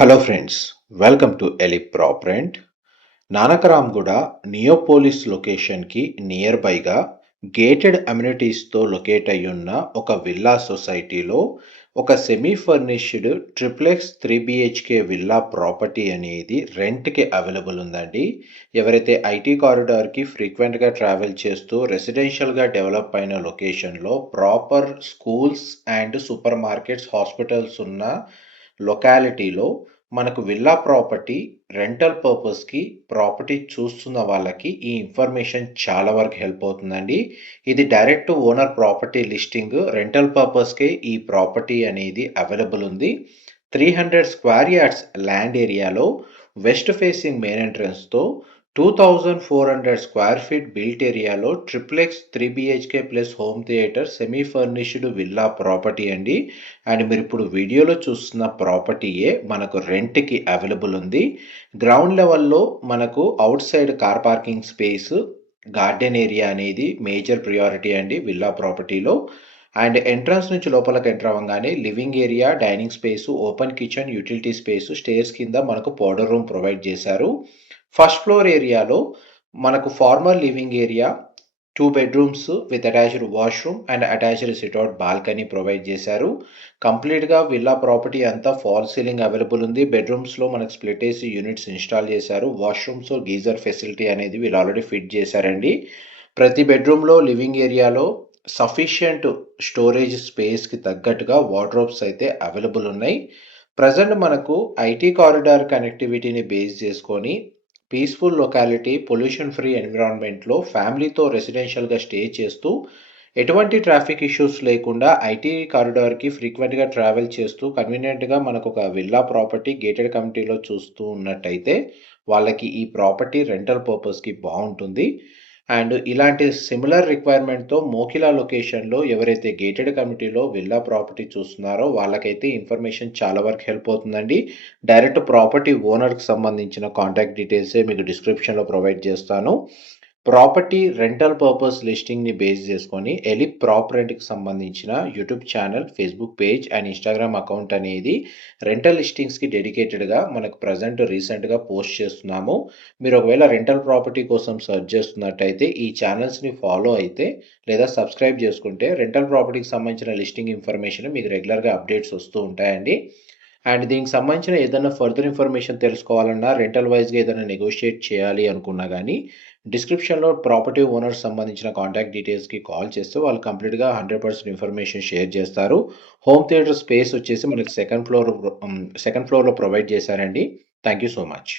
Hello friends, welcome to ఎలిప్ prop rent. Nanakramguda Neopolis లొకేషన్కి near బైగా గేటెడ్ అమ్యూనిటీస్తో లొకేట్ అయ్యున్న ఒక విల్లా సొసైటీలో ఒక semi furnished triplex 3 BHK villa property అనేది రెంట్కి అవైలబుల్ ఉందండి. ఎవరైతే ఐటీ కారిడార్కి ఫ్రీక్వెంట్గా ట్రావెల్ చేస్తూ రెసిడెన్షియల్గా డెవలప్ అయిన లొకేషన్లో proper schools and supermarkets, hospitals ఉన్న లొకాలిటీలో మనకు విల్లా ప్రాపర్టీ రెంటల్ పర్పస్కి ప్రాపర్టీ చూస్తున్న వాళ్ళకి ఈ ఇన్ఫర్మేషన్ చాలా వరకు హెల్ప్ అవుతుందండి. ఇది direct owner property listing. Rental పర్పస్కే ఈ ప్రాపర్టీ అనేది అవైలబుల్ ఉంది. 300 స్క్వేర్ యార్డ్స్ ల్యాండ్ ఏరియాలో వెస్ట్ ఫేసింగ్ మెయిన్ ఎంట్రన్స్తో 2400 స్క్వేర్ ఫీట్ బిల్ట్ ఏరియాలో triplex 3 BHK plus home theatre semi furnished villa property అండి. అండ్ మీరు ఇప్పుడు వీడియోలో చూస్తున్న ప్రాపర్టీయే మనకు రెంట్కి అవైలబుల్ ఉంది. గ్రౌండ్ లెవెల్లో మనకు out side car parking space, garden area అనేది మేజర్ ప్రియారిటీ అండి విల్లా ప్రాపర్టీలో. అండ్ ఎంట్రన్స్ నుంచి లోపలికి ఎంటర్ అవ్వగానే living area, dining space, open kitchen, utility space, stairs కింద మనకు పౌడర్ రూమ్ ప్రొవైడ్ చేశారు. ఫస్ట్ ఫ్లోర్ ఏరియాలో మనకు formal living area, 2 bedrooms with attached washroom and attached sit-out balcony provide చేశారు. కంప్లీట్గా విల్లా ప్రాపర్టీ అంతా ఫాల్ సీలింగ్ అవైలబుల్ ఉంది. బెడ్రూమ్స్లో మనకు స్ప్లిట్ ఏసీ యూనిట్స్ ఇన్స్టాల్ చేశారు. వాష్రూమ్స్ గీజర్ ఫెసిలిటీ అనేది వీళ్ళు ఆల్రెడీ ఫిట్ చేశారండి. ప్రతి బెడ్రూమ్లో లివింగ్ ఏరియాలో సఫిషియంట్ స్టోరేజ్ స్పేస్కి తగ్గట్టుగా వార్డ్రోబ్స్ అయితే అవైలబుల్ ఉన్నాయి. ప్రజెంట్ మనకు ఐటీ కారిడార్ కనెక్టివిటీని బేస్ చేసుకొని పీస్ఫుల్ లొకాలిటీ, పొల్యూషన్ ఫ్రీ ఎన్విరాన్మెంట్లో ఫ్యామిలీతో రెసిడెన్షియల్గా స్టే చేస్తూ ఎటువంటి ట్రాఫిక్ ఇష్యూస్ లేకుండా ఐటీ కారిడార్కి ఫ్రీక్వెంట్గా ట్రావెల్ చేస్తూ కన్వీనియంట్గా మనకు ఒక విల్లా ప్రాపర్టీ గేటెడ్ కమ్యూనిటీలో చూస్తూ ఉన్నట్టయితే వాళ్ళకి ఈ ప్రాపర్టీ రెంటల్ పర్పస్కి బాగుంటుంది. అండ్ ఇలాంటి సిమిలర్ రిక్వైర్మెంట్తో మోకిలా లొకేషన్లో ఎవరైతే గేటెడ్ కమ్యూనిటీలో విల్లా ప్రాపర్టీ చూస్తున్నారో వాళ్ళకైతే ఇన్ఫర్మేషన్ చాలా వరకు హెల్ప్ అవుతుందండి. డైరెక్ట్ ప్రాపర్టీ ఓనర్కి సంబంధించిన కాంటాక్ట్ డీటెయిల్సే మీకు డిస్క్రిప్షన్లో ప్రొవైడ్ చేస్తాను. ప్రాపర్టీ రెంటల్ పర్పస్ లిస్టింగ్ని బేస్ చేసుకొని ఎలిప్ ప్రాప్ రెంట్కి సంబంధించిన YouTube channel, Facebook page and Instagram account అనేది రెంటల్ లిస్టింగ్స్కి డెడికేటెడ్గా మనకు ప్రజెంట్ రీసెంట్గా పోస్ట్ చేస్తున్నాము. మీరు ఒకవేళ రెంటల్ ప్రాపర్టీ కోసం సెర్చ్ చేస్తున్నట్టయితే ఈ ఛానల్స్ని ఫాలో అయితే లేదా సబ్స్క్రైబ్ చేసుకుంటే రెంటల్ ప్రాపర్టీకి సంబంధించిన లిస్టింగ్ ఇన్ఫర్మేషన్ మీకు రెగ్యులర్గా అప్డేట్స్ వస్తూ ఉంటాయండి. అండ్ దీనికి సంబంధించిన ఏదైనా ఫర్దర్ ఇన్ఫర్మేషన్ తెలుసుకోవాలన్నా, రెంటల్ వైజ్గా ఏదైనా నెగోషియేట్ చేయాలి అనుకున్నా కానీ డిస్క్రిప్షన్లో ప్రాపర్టీ ఓనర్స్ సంబంధించిన కాంటాక్ట్ డీటెయిల్స్కి కాల్ చేస్తే వాళ్ళు కంప్లీట్గా 100% ఇన్ఫర్మేషన్ షేర్ చేస్తారు. హోమ్ థియేటర్ స్పేస్ వచ్చేసి మనకి సెకండ్ ఫ్లోర్లో ప్రొవైడ్ చేశారండి. Thank you so much.